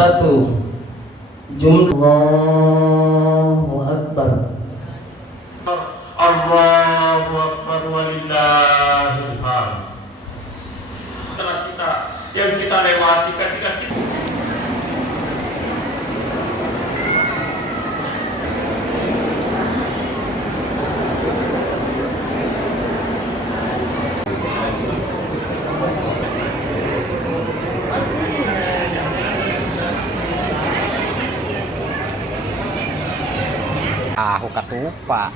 Satu, jumlah Allahu Akbar. Allahu Akbar walillahil hamd. Setelah yang kita lewati ketika kita Aku katupa.